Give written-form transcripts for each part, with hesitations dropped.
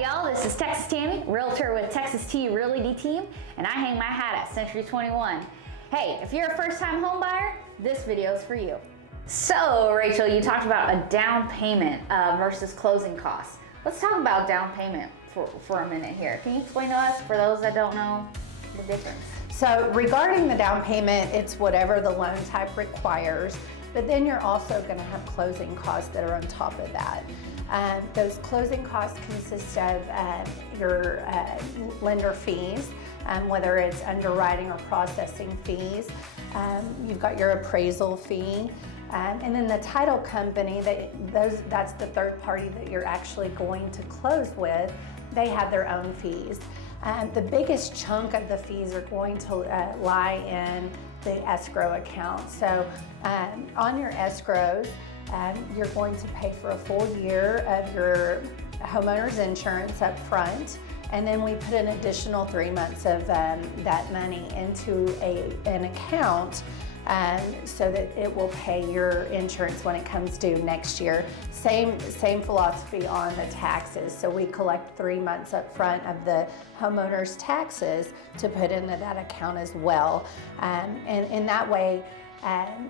Howdy y'all, this is Texas Tammy, Realtor with Texas T Realty Team, and I hang my hat at Century 21. Hey, if you're a first-time home buyer, this video is for you. So, Rachel, you talked about a down payment versus closing costs. Let's talk about down payment for a minute here. Can you explain to us, for those that don't know, the difference? So regarding the down payment, it's whatever the loan type requires, but then you're also going to have closing costs that are on top of that. Those closing costs consist of your lender fees, whether it's underwriting or processing fees. You've got your appraisal fee, and then the title company, that's the third party that you're actually going to close with. They have their own fees. The biggest chunk of the fees are going to lie in the escrow account. So on your escrows, you're going to pay for a full year of your homeowner's insurance up front, and then we put an additional 3 months of that money into an account so that it will pay your insurance when it comes due next year. Same philosophy on the taxes. So we collect 3 months up front of the homeowner's taxes to put into that account as well. And in that way,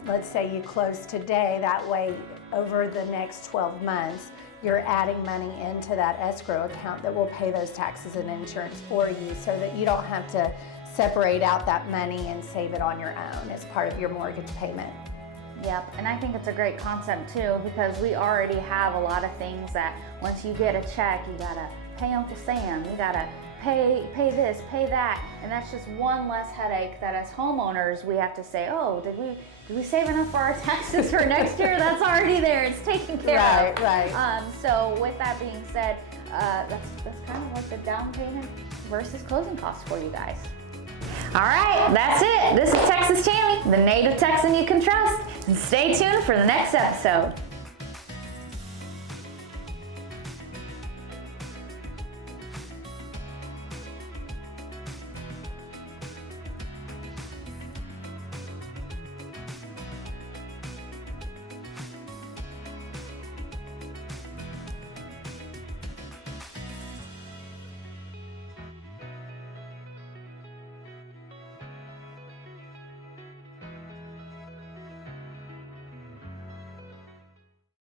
let's say you close today, that way over the next 12 months, you're adding money into that escrow account that will pay those taxes and insurance for you, so that you don't have to separate out that money and save it on your own as part of your mortgage payment. Yep, and I think it's a great concept too, because we already have a lot of things that once you get a check, you gotta pay Uncle Sam, you gotta pay this, pay that, and that's just one less headache that as homeowners we have to say, oh, did we save enough for our taxes for next year? That's already there, it's taken care of. Right. So with that being said, that's kind of like the down payment versus closing costs for you guys. All right, that's it. This is Texas Tammy, the native Texan you can trust. And stay tuned for the next episode.